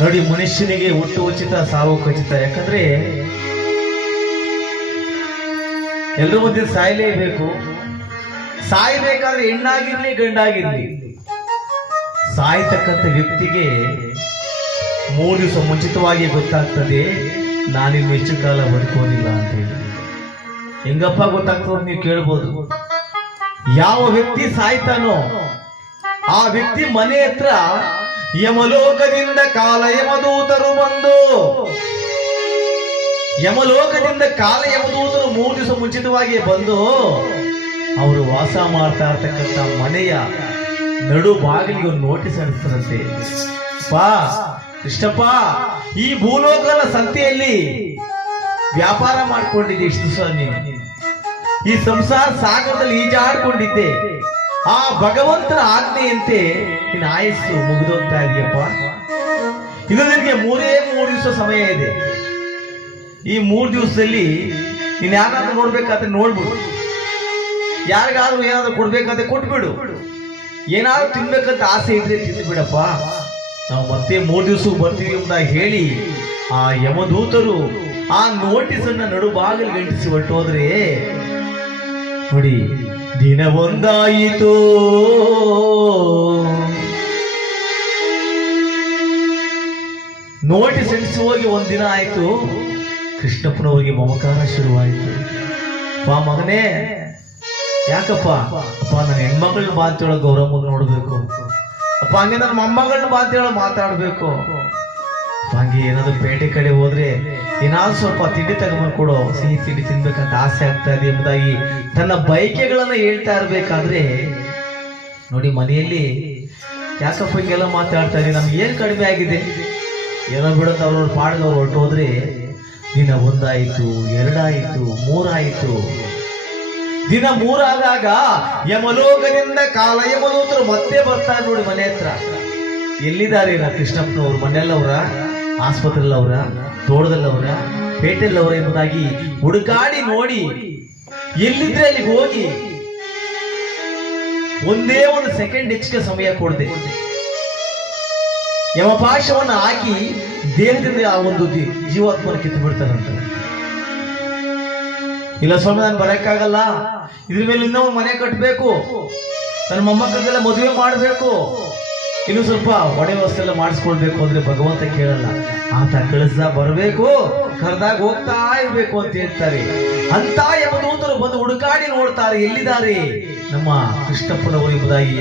ನೋಡಿ, ಮನುಷ್ಯನಿಗೆ ಹುಟ್ಟು ಉಚಿತ, ಸಾವು ಖಚಿತ. ಯಾಕಂದ್ರೆ ಎಲ್ಲರೂ ಮಧ್ಯೆ ಸಾಯಲೇಬೇಕು. ಸಾಯ್ಬೇಕಾದ್ರೆ ಹೆಣ್ಣಾಗಿರ್ಲಿ ಗಂಡಾಗಿರ್ಲಿ, ಸಾಯ್ತಕ್ಕಂಥ ವ್ಯಕ್ತಿಗೆ 3 ದಿವಸ ಮುಂಚಿತವಾಗಿ ಗೊತ್ತಾಗ್ತದೆ ನಾನಿನ್ನು ಹೆಚ್ಚು ಕಾಲ ಬದುಕೋದಿಲ್ಲ ಅಂತ ಹೇಳಿ. ಹೆಂಗಪ್ಪ ಗೊತ್ತಾಗ್ತದೆ ನೀವು ಕೇಳ್ಬೋದು. ಯಾವ ವ್ಯಕ್ತಿ ಸಾಯ್ತಾನೋ ಆ ವ್ಯಕ್ತಿ ಮನೆ ಹತ್ರ ಯಮಲೋಕದಿಂದ ಕಾಲ ಯಮದೂತರು ಬಂದು, ಯಮಲೋಕದಿಂದ ಕಾಲ ಯಮದೂತರು 3 ದಿವಸ ಮುಂಚಿತವಾಗಿ ಬಂದು ಅವರು ವಾಸ ಮಾಡ್ತಾ ಇರ್ತಕ್ಕಂಥ ಮನೆಯ ನಡು ಬಾಗಿಲಿಗೆ ಒಂದು ನೋಟಿಸ್ ಅಂಟಿಸ್ತಾರಂತೆ. ಪಾ ಕೃಷ್ಣಪ್ಪ, ಈ ಭೂಲೋಕದ ಸಂತೆಯಲ್ಲಿ ವ್ಯಾಪಾರ ಮಾಡ್ಕೊಂಡಿದ್ದೆ ಇಷ್ಟು ದಿವಸ, ನೀನು ಈ ಸಂಸಾರ ಸಾಗರದಲ್ಲಿ ಈಜಾಡ್ಕೊಂಡಿದ್ದೆ. ಆ ಭಗವಂತನ ಆಜ್ಞೆಯಂತೆ ನಿನ್ನ ಆಯಸ್ಸು ಮುಗಿದೋಗ್ತಾ ಇದೆಯಪ್ಪ. ಇದು ನಿನಗೆ 3 ದಿವಸ ಸಮಯ ಇದೆ. ಈ 3 ದಿವಸದಲ್ಲಿ ನೀನ್ ಯಾರಾದ್ರೂ ನೋಡ್ಬೇಕಾದ್ರೆ ನೋಡ್ಬಿಡು, ಯಾರಿಗಾದ್ರೂ ಏನಾದ್ರೂ ಕೊಡ್ಬೇಕಾದ್ರೆ ಕೊಟ್ಬಿಡು, ಏನಾದ್ರೂ ತಿನ್ಬೇಕಂತ ಆಸೆ ಇದ್ರೆ ತಿಂದ್ಬಿಡಪ್ಪ, ನಾವು ಮತ್ತೆ 3 ದಿವಸ ಬರ್ತೀವಿ ಅಂತ ಹೇಳಿ ಆ ಯಮದೂತರು ಆ ನೋಟಿಸ್ ಅನ್ನ ನಡು ಬಾಗಿಲಿಗೆ ಅಂಟಿಸಿ ಹೊರಟೋದ್ರೆ, ನೋಡಿ ದಿನ ಒಂದಾಯಿತು. ನೋಟಿಸ್ ಅಂಟಿಸಿ ಹೋಗಿ 1 ದಿನ ಆಯ್ತು. ಕೃಷ್ಣಪ್ಪನವರಿಗೆ ಮಮಕಾರ ಶುರುವಾಯಿತು. ಪಾ ಮಗನೇ, ಯಾಕಪ್ಪ? ಅಪ್ಪ ನನ್ನ ಹೆಣ್ಮಗಳನ್ನ ಮಾತೇಳೋ ಗೌರವ ನೋಡ್ಬೇಕು ಅಪ್ಪ, ಹಂಗೆ ನನ್ನ ಮೊಮ್ಮಗಳನ್ನ ಮಾತೇಳೋ ಮಾತಾಡ್ಬೇಕು. ಹಂಗೆ ಏನಾದ್ರು ಪೇಟೆ ಕಡೆ ಹೋದ್ರೆ ಏನಾದ್ರು ಸ್ವಲ್ಪ ತಿಂಡಿ ತಗೊಂಡ್ಬಂದು ಕೊಡೋ, ಸಿಹಿ ತಿಂಡಿ ತಿನ್ಬೇಕಂತ ಆಸೆ ಆಗ್ತಾ ಇದೆ ಎಂಬುದಾಗಿ ತನ್ನ ಬಯಕೆಗಳನ್ನ ಹೇಳ್ತಾ ಇರ್ಬೇಕಾದ್ರೆ, ನೋಡಿ ಮನೆಯಲ್ಲಿ ಯಾಕಪ್ಪ ಹಿಂಗೆಲ್ಲ ಮಾತಾಡ್ತಾ ಇದೆ, ನಮ್ಗೆ ಏನ್ ಕಡಿಮೆ ಆಗಿದೆ, ಏನೋ ಬಿಡುತ್ತೆ ಅವ್ರವ್ರ ಪಾಡಿದವ್ರು ಹೊರಟೋದ್ರೆ ದಿನ 1 ಆಯ್ತು, 2 ಆಯ್ತು, 3 ಆಯ್ತು. ದಿನ 3 ಆದಾಗ ಯಮಲೋಕದಿಂದ ಕಾಲ ಯಮದೂತರು ಮತ್ತೆ ಬರ್ತಾರೆ ನೋಡಿ ಮನೆ ಹತ್ರ. ಎಲ್ಲಿದ್ದಾರೆ ಕೃಷ್ಣಪ್ಪನವ್ರು? ಮನೆಯಲ್ಲವ್ರ, ಆಸ್ಪತ್ರೆಯಲ್ಲವ್ರ, ತೋಟದಲ್ಲವ್ರ, ಪೇಟೆಲ್ಲವ್ರ ಎಂಬುದಾಗಿ ಹುಡುಕಾಡಿ ನೋಡಿ ಎಲ್ಲಿದ್ರೆ ಅಲ್ಲಿಗೆ ಹೋಗಿ ಒಂದೇ 1 ಸೆಕೆಂಡ್ ಹೆಚ್ಚಿಗೆ ಸಮಯ ಕೊಡದೆ ಯಮಪಾಶವನ್ನು ಹಾಕಿ ದೇಹದಿಂದ ಆ ಒಂದು ಜೀವಾತ್ಮನ ಕಿತ್ತು ಬಿಡ್ತಾರಂತ. ಇಲ್ಲ ಸ್ವಾಮಿ, ನಾನು ಬರಕ್ಕಾಗಲ್ಲ, ಇದ್ರ ಮೇಲೆ ಇನ್ನೊಂದು ಮನೆ ಕಟ್ಟಬೇಕು, ನನ್ನ ಮೊಮ್ಮಕ್ಕಳಿಗೆಲ್ಲ ಮದುವೆ ಮಾಡಬೇಕು, ಇನ್ನು ಸ್ವಲ್ಪ ಒಡೆ ವ್ಯವಸ್ಥೆ ಎಲ್ಲ ಮಾಡಿಸ್ಕೊಳ್ಬೇಕು ಅಂದ್ರೆ ಭಗವಂತ ಕೇಳಲ್ಲ. ಆತ ಕಳಿಸ್ದ ಬರಬೇಕು, ಕರೆದಾಗ ಹೋಗ್ತಾ ಇರ್ಬೇಕು ಅಂತ ಹೇಳ್ತಾರೆ. ಅಂತ ಯಮದೂತರು ಬಂದು ಹುಡುಕಾಡಿ ನೋಡ್ತಾರೆ ಎಲ್ಲಿದ್ದಾರೆ ನಮ್ಮ ಕೃಷ್ಣಪ್ಪನವರು ಎಂಬುದಾಗಿ.